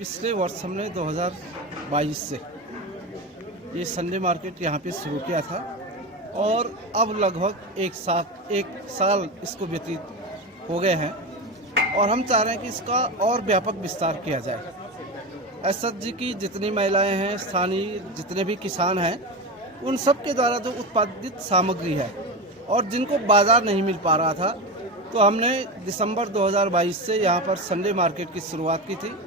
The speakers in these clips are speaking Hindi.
पिछले वर्ष हमने 2022 से ये संडे मार्केट यहाँ पे शुरू किया था और अब लगभग एक साल इसको व्यतीत हो गए हैं और हम चाह रहे हैं कि इसका और व्यापक विस्तार किया जाए। एसएचजी की जितनी महिलाएं हैं, स्थानीय जितने भी किसान हैं, उन सब के द्वारा जो उत्पादित सामग्री है और जिनको बाज़ार नहीं मिल पा रहा था, तो हमने दिसंबर 2022 से यहाँ पर संडे मार्केट की शुरुआत की थी।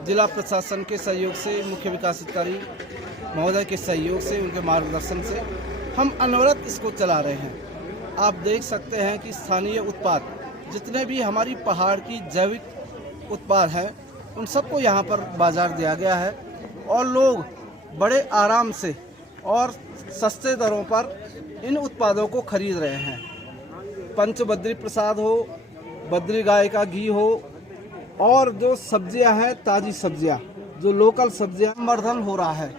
जिला प्रशासन के सहयोग से, मुख्य विकास अधिकारी महोदय के सहयोग से, उनके मार्गदर्शन से हम अनवरत इसको चला रहे हैं। आप देख सकते हैं कि स्थानीय उत्पाद जितने भी हमारी पहाड़ की जैविक उत्पाद हैं, उन सबको यहाँ पर बाज़ार दिया गया है और लोग बड़े आराम से और सस्ते दरों पर इन उत्पादों को खरीद रहे हैं। पंचबद्री प्रसाद हो, बद्री गाय का घी हो और जो सब्जियां हैं, ताज़ी सब्जियां, जो लोकल सब्जियां, संवर्धन हो रहा है।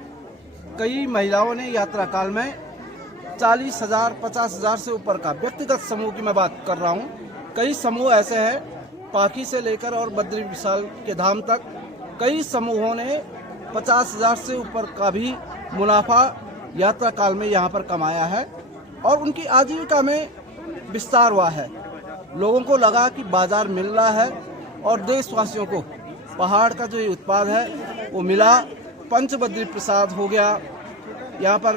कई महिलाओं ने यात्रा काल में 40,000 50,000 से ऊपर का, व्यक्तिगत समूह की मैं बात कर रहा हूँ, कई समूह ऐसे हैं पाखी से लेकर और बद्री विशाल के धाम तक, कई समूहों ने 50,000 से ऊपर का भी मुनाफा यात्रा काल में यहाँ पर कमाया है और उनकी आजीविका में विस्तार हुआ है। लोगों को लगा कि बाजार मिल रहा है और देशवासियों को पहाड़ का जो ये उत्पाद है वो मिला। पंचबद्री प्रसाद हो गया, यहाँ पर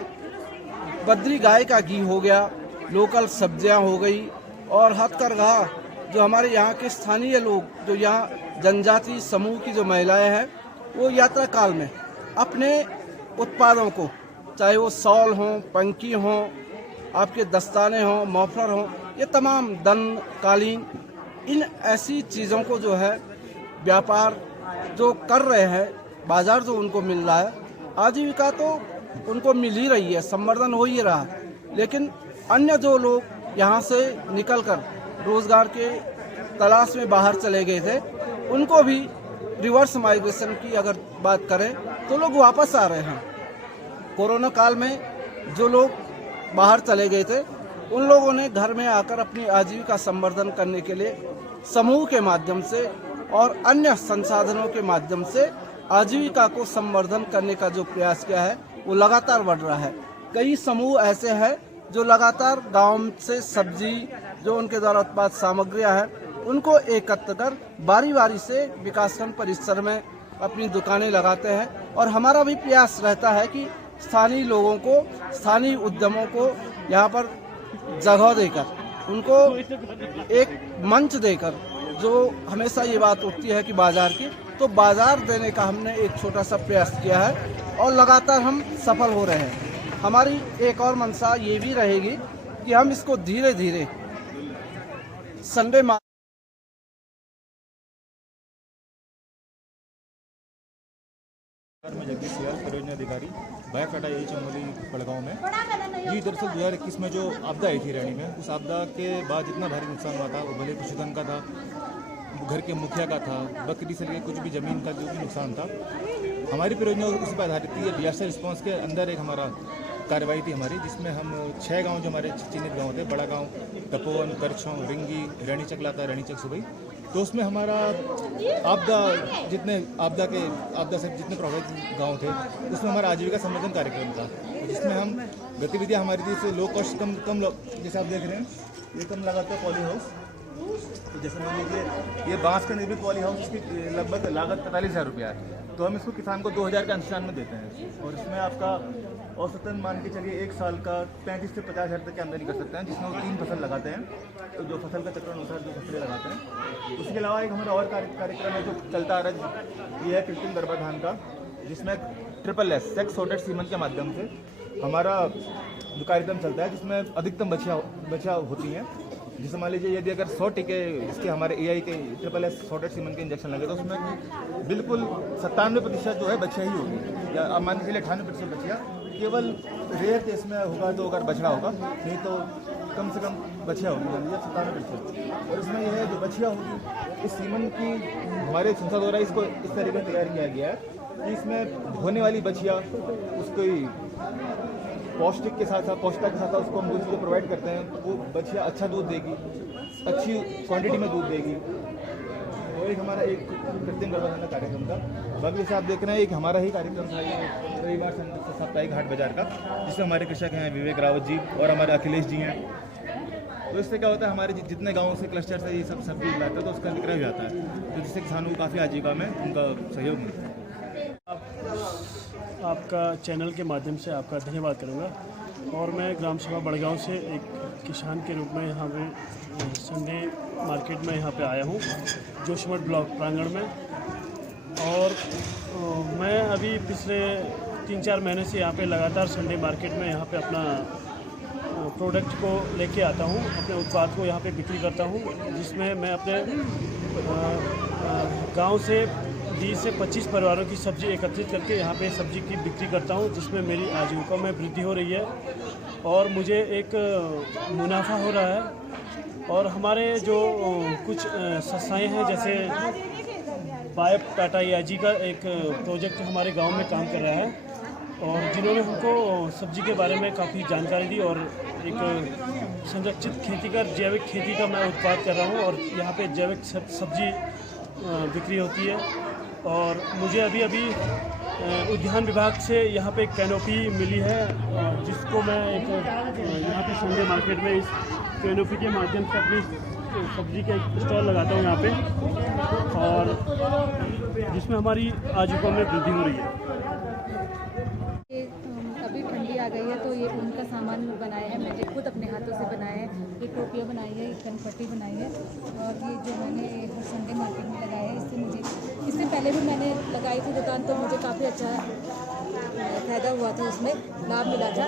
बद्री गाय का घी हो गया, लोकल सब्जियां हो गई और हथकरघा जो हमारे यहाँ के स्थानीय लोग, जो यहाँ जनजाति समूह की जो महिलाएं हैं, वो यात्रा काल में अपने उत्पादों को, चाहे वो शॉल हों, पंखी हों, आपके दस्ताने हों, मफलर हों, ये तमाम दन, कालीन, इन ऐसी चीज़ों को जो है व्यापार जो कर रहे हैं, बाज़ार जो उनको मिल रहा है, आजीविका तो उनको मिल ही रही है, संवर्धन हो ही रहा है। लेकिन अन्य जो लोग यहाँ से निकलकर रोज़गार के तलाश में बाहर चले गए थे, उनको भी रिवर्स माइग्रेशन की अगर बात करें तो लोग वापस आ रहे हैं। कोरोना काल में जो लोग बाहर चले गए थे, उन लोगों ने घर में आकर अपनी आजीविका संवर्धन करने के लिए समूह के माध्यम से और अन्य संसाधनों के माध्यम से आजीविका को संवर्धन करने का जो प्रयास किया है वो लगातार बढ़ रहा है। कई समूह ऐसे हैं जो लगातार गांव से सब्जी, जो उनके द्वारा उत्पाद सामग्रियां हैं, उनको एकत्र कर बारी बारी से विकासखंड परिसर में अपनी दुकानें लगाते हैं और हमारा भी प्रयास रहता है कि स्थानीय लोगों को, स्थानीय उद्यमों को यहाँ पर जगह देकर, उनको एक मंच देकर, जो हमेशा ये बात उठती है कि बाज़ार की, तो बाज़ार देने का हमने एक छोटा सा प्रयास किया है और लगातार हम सफल हो रहे हैं। हमारी एक और मंशा ये भी रहेगी कि हम इसको धीरे धीरे संडे मैं जगदीश सियाल, परियोजना अधिकारी, बायाफाटा यही चमोली बड़गांव में। ये दरअसल 2021 में जो आपदा आई थी रैणी में, उस आपदा के बाद जितना भारी नुकसान हुआ था, वो भले पशुधन का था, घर के मुखिया का था, बकरी से लेकर कुछ भी ज़मीन का जो भी नुकसान था, हमारी परियोजना उस पर आधारित थी। ये डिजास्टर रिस्पॉन्स के अंदर एक हमारा कार्रवाई थी हमारी, जिसमें हम 6 गांव जो हमारे चिन्हित गांव थे, बड़ा गांव, तपोवन, करछों, रिंगी, रैणी चक लाता, रैणी चक सुबई, तो उसमें हमारा आपदा से जितने प्रभावित गांव थे, उसमें हमारा आजीविका संवर्धन कार्यक्रम था, जिसमें हम गतिविधियां हमारी थी से लो कॉस्ट, कम जैसे आप देख रहे हैं, ये कम लागत का पॉली हाउस। तो जैसे मान लीजिए ये बांस का निर्मित पॉली हाउस, इसकी लगभग लागत 45,000 रुपया है, तो हम इसको किसान को 2,000 के अनुदान में देते हैं और इसमें आपका औसतन मान के चलिए 1 साल का 35 से 50,000 तक की आमदनी कर सकते हैं, जिसमें वो 3 फसल लगाते हैं, तो जो फसल का चक्र अनुसार जो फसलें लगाते हैं। उसके अलावा एक हमारा और कार्यक्रम है जो चलता आ रहा है, ये है कृत्रिम गर्भाधान का, जिसमें SSS सेक्स सॉर्टेड सीमन के माध्यम से हमारा जो कार्यक्रम चलता है, जिसमें अधिकतम बच्चियाँ होती हैं। जैसे मान लीजिए यदि अगर 100 टीके इसके हमारे AI के SSS सॉर्टेड सीमन के इंजेक्शन लगे, तो उसमें बिल्कुल 97% जो है बच्चियाँ ही होगी, या मान के चलिए 98% बच्चियाँ। केवल रेयर केस में होगा तो अगर बछड़ा होगा, नहीं तो कम से कम बच्चियाँ होगी, 97%। और इसमें यह है जो बच्चियाँ होगी, इस सीमन की हमारे संस्था द्वारा इसको इस तरीके से तैयार किया गया है कि इसमें होने वाली बच्चियाँ उसको पौष्टिक के साथ पौष्टिकता के साथ उसको हम वो चीज़ें प्रोवाइड करते हैं, वो बच्चियाँ अच्छा दूध देगी, अच्छी क्वांटिटी में दूध देगी तो एक हमारा एक कृत्रिम गर्भाधान कार्यक्रम था। बाकी जैसे आप देख रहे हैं एक हमारा ही कार्यक्रम था ये रविवार साप्ताहिक हाट बाजार का, जिसमें हमारे कृषक हैं विवेक रावत जी और हमारे अखिलेश जी हैं। तो इससे क्या होता है, हमारे जितने गाँव से क्लस्टर से ये सब सब्जी लाते हैं तो उसका विक्रय हो जाता है, तो जिससे किसानों को काफ़ी आजीविका में उनका सहयोग मिलता है। आपका चैनल के माध्यम से आपका धन्यवाद करूँगा। और मैं ग्राम सभा बड़गांव से एक किसान के रूप में यहाँ पे संडे मार्केट में यहाँ पे आया हूँ, जोशीमठ ब्लॉक प्रांगण में। और मैं अभी पिछले 3-4 महीने से यहाँ पे लगातार संडे मार्केट में यहाँ पे अपना प्रोडक्ट को लेके आता हूँ, अपने उत्पाद को यहाँ पे बिक्री करता हूँ, जिसमें मैं अपने गांव से 20 से 25 परिवारों की सब्ज़ी एकत्रित करके यहाँ पे सब्ज़ी की बिक्री करता हूँ, जिसमें मेरी आजीविका में वृद्धि हो रही है और मुझे एक मुनाफा हो रहा है। और हमारे जो कुछ संस्थाएँ हैं, जैसे बाय टाटा याजी का एक प्रोजेक्ट हमारे गांव में काम कर रहा है, और जिन्होंने हमको सब्जी के बारे में काफ़ी जानकारी दी और एक संरक्षित खेती का जैविक खेती का मैं उत्पाद कर रहा हूँ और यहाँ पे जैविक सब्जी बिक्री होती है। और मुझे अभी उद्यान विभाग से यहाँ पे कैनोपी मिली है, जिसको मैं एक यहाँ पे संडे मार्केट में इस कैनोपी के माध्यम से अपनी सब्जी का एक स्टॉल लगाता हूँ यहाँ पे, और जिसमें हमारी आजीविका में वृद्धि हो रही है। अभी ठंडी आ गई है तो ये ऊन का सामान बनाया है, मैंने खुद अपने हाथों से बनाया है। ये टोपियाँ बनाई है, कनपट्टी बनाई है, और ये जो मैंने हर संडे मार्केट में लगाया है, इससे पहले भी मैंने लगाई थी दुकान, तो मुझे काफ़ी अच्छा फ़ायदा हुआ था, उसमें लाभ मिला था।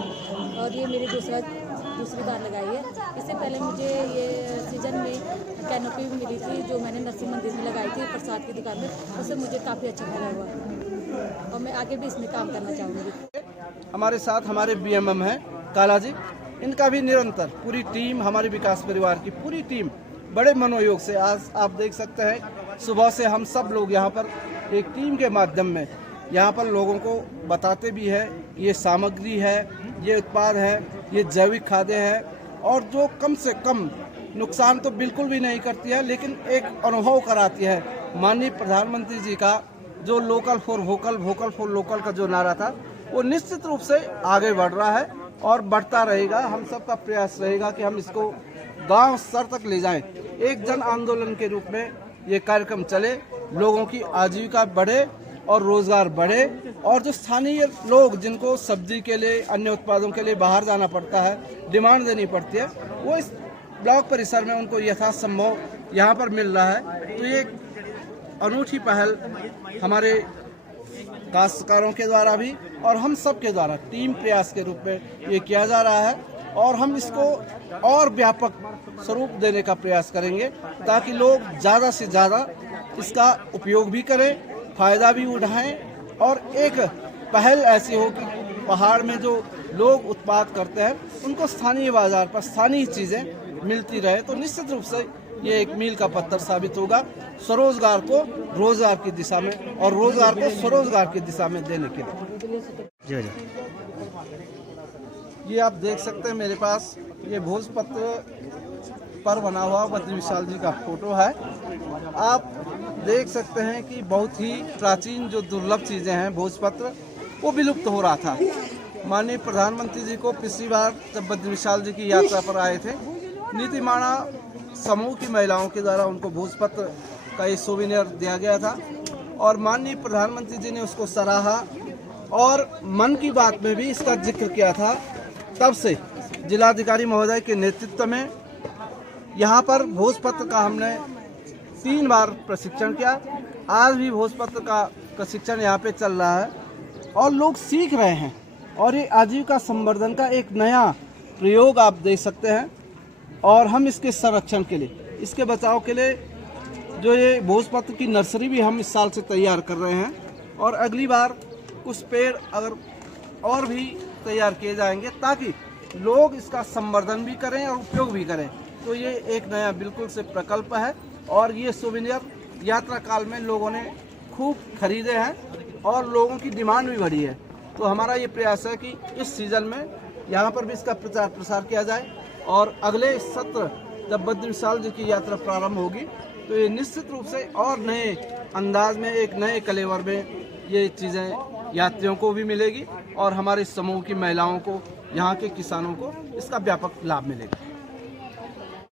और ये मेरी दूसरी बार लगाई है। इससे पहले मुझे ये सीज़न में कैनोपी भी मिली थी, जो मैंने नरसिंह मंदिर में लगाई थी प्रसाद की दुकान में, उससे मुझे काफ़ी अच्छा फ़ायदा हुआ और मैं आगे भी इसमें काम करना चाहूँगी। हमारे साथ हमारे बीएमएम हैं काला जी, इनका भी निरंतर पूरी टीम, हमारे विकास परिवार की पूरी टीम बड़े मनोयोग से, आज आप देख सकते हैं सुबह से हम सब लोग यहाँ पर एक टीम के माध्यम में यहाँ पर लोगों को बताते भी है, ये सामग्री है, ये उत्पाद है, ये जैविक खाद्य है, और जो कम से कम नुकसान तो बिल्कुल भी नहीं करती है, लेकिन एक अनुभव कराती है। माननीय प्रधानमंत्री जी का जो local for vocal, vocal for local का जो नारा था, वो निश्चित रूप से आगे बढ़ रहा है और बढ़ता रहेगा। हम सबका प्रयास रहेगा कि हम इसको गांव स्तर तक ले जाएं, एक जन आंदोलन के रूप में ये कार्यक्रम चले, लोगों की आजीविका बढ़े और रोजगार बढ़े, और जो स्थानीय लोग जिनको सब्जी के लिए, अन्य उत्पादों के लिए बाहर जाना पड़ता है, डिमांड देनी पड़ती है, वो इस ब्लॉक परिसर में उनको यथासंभव यहाँ पर मिल रहा है। तो ये अनूठी पहल हमारे काश्तकारों के द्वारा भी और हम सब के द्वारा टीम प्रयास के रूप में ये किया जा रहा है, और हम इसको और व्यापक स्वरूप देने का प्रयास करेंगे, ताकि लोग ज़्यादा से ज़्यादा इसका उपयोग भी करें, फ़ायदा भी उठाएं, और एक पहल ऐसी हो कि पहाड़ में जो लोग उत्पाद करते हैं उनको स्थानीय बाजार पर स्थानीय चीज़ें मिलती रहे, तो निश्चित रूप से ये एक मील का पत्थर साबित होगा स्वरोजगार को रोजगार की दिशा में और रोजगार को स्वरोजगार की दिशा में देने के लिए। ये आप देख सकते हैं मेरे पास ये भोजपत्र पर बना हुआ बद्री विशाल जी का फोटो है। आप देख सकते हैं कि बहुत ही प्राचीन जो दुर्लभ चीज़ें हैं भोजपत्र, वो विलुप्त हो रहा था। माननीय प्रधानमंत्री जी को पिछली बार जब बद्री विशाल जी की यात्रा पर आए थे, नीतिमाणा समूह की महिलाओं के द्वारा उनको भोजपत्र का ये सोविनियर दिया गया था, और माननीय प्रधानमंत्री जी ने उसको सराहा और मन की बात में भी इसका जिक्र किया था। तब से जिलाधिकारी महोदय के नेतृत्व में यहाँ पर भोजपत्र का हमने 3 बार प्रशिक्षण किया। आज भी भोजपत्र का प्रशिक्षण यहाँ पे चल रहा है और लोग सीख रहे हैं, और ये आजीविका संवर्धन का एक नया प्रयोग आप देख सकते हैं। और हम इसके संरक्षण के लिए, इसके बचाव के लिए जो ये भोजपत्र की नर्सरी भी हम इस साल से तैयार कर रहे हैं, और अगली बार कुछ पेड़ अगर और भी तैयार किए जाएंगे ताकि लोग इसका संवर्धन भी करें और उपयोग भी करें। तो ये एक नया बिल्कुल से प्रकल्प है, और ये सोविनियर यात्रा काल में लोगों ने खूब खरीदे हैं और लोगों की डिमांड भी बढ़ी है। तो हमारा ये प्रयास है कि इस सीज़न में यहाँ पर भी इसका प्रचार प्रसार किया जाए, और अगले सत्र जब बद्री विशाल जी की यात्रा प्रारंभ होगी तो ये निश्चित रूप से और नए अंदाज में, एक नए कलेवर में ये चीज़ें यात्रियों को भी मिलेगी और हमारे समूह की महिलाओं को, यहाँ के किसानों को इसका व्यापक लाभ मिलेगा।